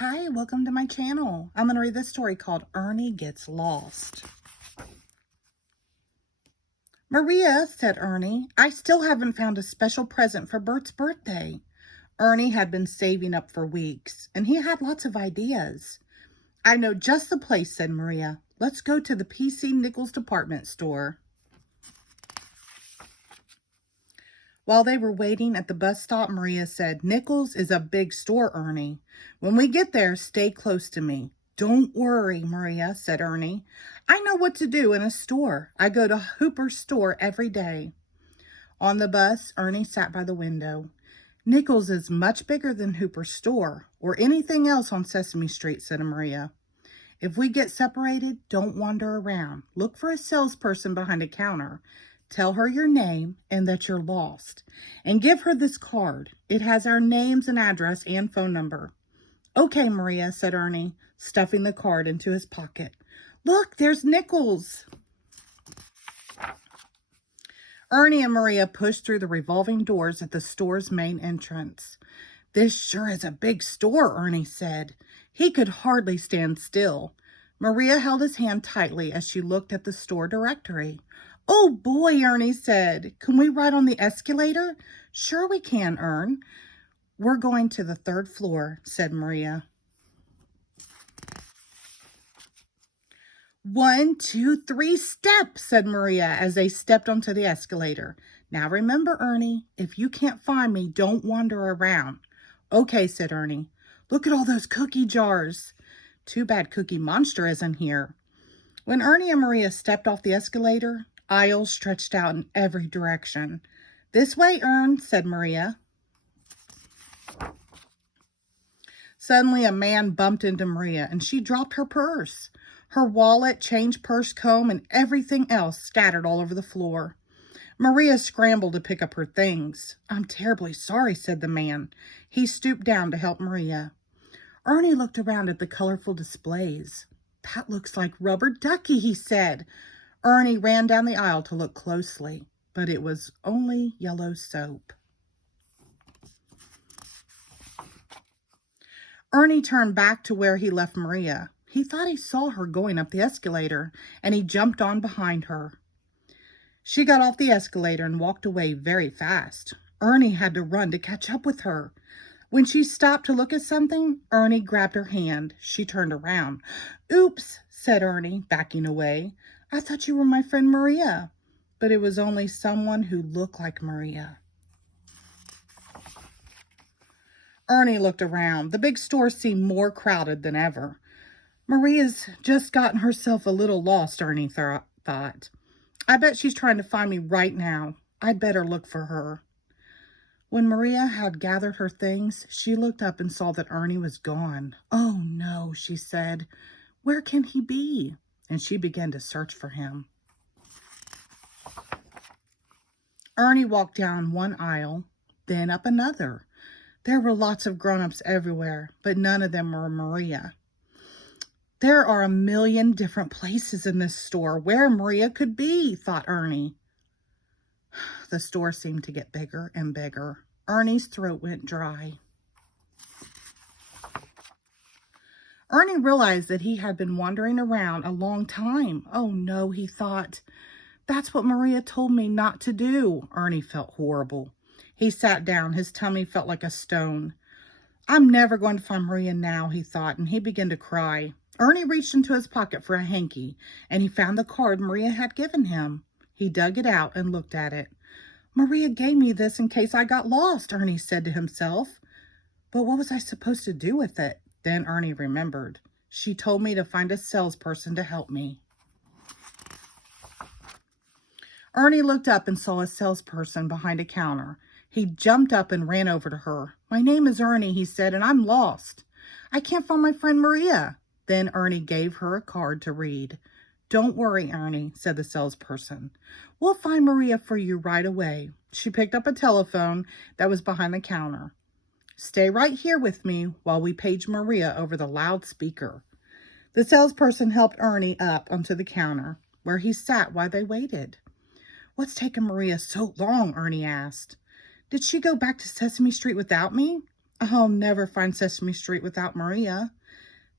Hi, welcome to my channel. I'm going to read this story called Ernie Gets Lost. Maria, said Ernie, I still haven't found a special present for Bert's birthday. Ernie had been saving up for weeks, and he had lots of ideas. I know just the place, said Maria. Let's go to the PC Nichols department store. While they were waiting at the bus stop, Maria said, Nichols is a big store, Ernie. When we get there, stay close to me. Don't worry, Maria, said Ernie. I know what to do in a store. I go to Hooper's store every day. On the bus, Ernie sat by the window. Nichols is much bigger than Hooper's store or anything else on Sesame Street, said Maria. If we get separated, don't wander around. Look for a salesperson behind a counter. Tell her your name and that you're lost. And give her this card. It has our names and address and phone number. Okay, Maria, said Ernie, stuffing the card into his pocket. Look, there's Nichols. Ernie and Maria pushed through the revolving doors at the store's main entrance. This sure is a big store, Ernie said. He could hardly stand still. Maria held his hand tightly as she looked at the store directory. Oh boy, Ernie said. Can we ride on the escalator? Sure we can, Ern. We're going to the 3rd floor, said Maria. 1, 2, 3, step, said Maria as they stepped onto the escalator. Now remember, Ernie, if you can't find me, don't wander around. Okay, said Ernie. Look at all those cookie jars. Too bad Cookie Monster isn't here. When Ernie and Maria stepped off the escalator, aisles stretched out in every direction. This way, Ern, said Maria. Suddenly, a man bumped into Maria, and she dropped her purse. Her wallet, change purse, comb, and everything else scattered all over the floor. Maria scrambled to pick up her things. I'm terribly sorry, said the man. He stooped down to help Maria. Ernie looked around at the colorful displays. That looks like rubber ducky, he said. Ernie ran down the aisle to look closely, but it was only yellow soap. Ernie turned back to where he left Maria. He thought he saw her going up the escalator, and he jumped on behind her. She got off the escalator and walked away very fast. Ernie had to run to catch up with her. When she stopped to look at something, Ernie grabbed her hand. She turned around. Oops, said Ernie, backing away. I thought you were my friend Maria. But it was only someone who looked like Maria. Ernie looked around. The big store seemed more crowded than ever. Maria's just gotten herself a little lost, Ernie thought. I bet she's trying to find me right now. I'd better look for her. When Maria had gathered her things, she looked up and saw that Ernie was gone. Oh no, she said. Where can he be? And she began to search for him. Ernie walked down one aisle, then up another. There were lots of grown-ups everywhere, but none of them were Maria. There are a million different places in this store where Maria could be, thought Ernie. The store seemed to get bigger and bigger. Ernie's throat went dry. Ernie realized that he had been wandering around a long time. Oh no, he thought. That's what Maria told me not to do. Ernie felt horrible. He sat down. His tummy felt like a stone. I'm never going to find Maria now, he thought, and he began to cry. Ernie reached into his pocket for a hanky, and he found the card Maria had given him. He dug it out and looked at it. Maria gave me this in case I got lost, Ernie said to himself. But what was I supposed to do with it? Then Ernie remembered. She told me to find a salesperson to help me. Ernie looked up and saw a salesperson behind a counter. He jumped up and ran over to her. My name is Ernie, he said, and I'm lost. I can't find my friend Maria. Then Ernie gave her a card to read. Don't worry, Ernie, said the salesperson. We'll find Maria for you right away. She picked up a telephone that was behind the counter. Stay right here with me while we page Maria over the loudspeaker. The salesperson helped Ernie up onto the counter, where he sat while they waited. What's taken Maria so long? Ernie asked. Did she go back to Sesame Street without me? I'll never find Sesame Street without Maria.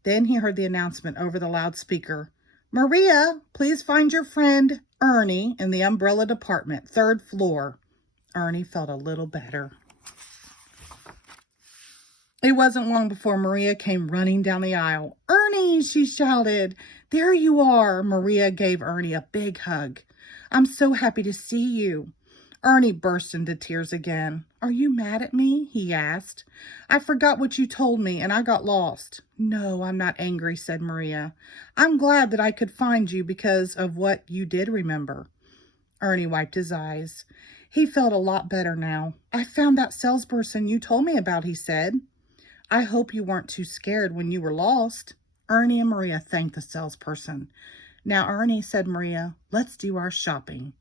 Then he heard the announcement over the loudspeaker. Maria, please find your friend Ernie in the umbrella department, 3rd floor. Ernie felt a little better. It wasn't long before Maria came running down the aisle. Ernie, she shouted. There you are. Maria gave Ernie a big hug. I'm so happy to see you. Ernie burst into tears again. Are you mad at me? He asked. I forgot what you told me and I got lost. No, I'm not angry, said Maria. I'm glad that I could find you because of what you did remember. Ernie wiped his eyes. He felt a lot better now. I found that salesperson you told me about, he said. I hope you weren't too scared when you were lost. Ernie and Maria thanked the salesperson. Now, Ernie, said Maria, let's do our shopping.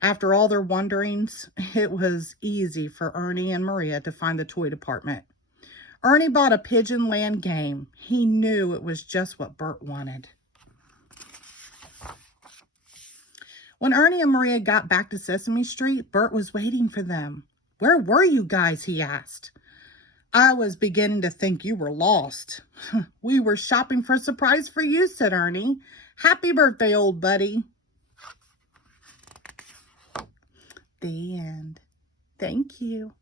After all their wonderings, it was easy for Ernie and Maria to find the toy department. Ernie bought a Pigeon Land game. He knew it was just what Bert wanted. When Ernie and Maria got back to Sesame Street, Bert was waiting for them. Where were you guys? He asked. I was beginning to think you were lost. We were shopping for a surprise for you, said Ernie. Happy birthday, old buddy. The end. Thank you.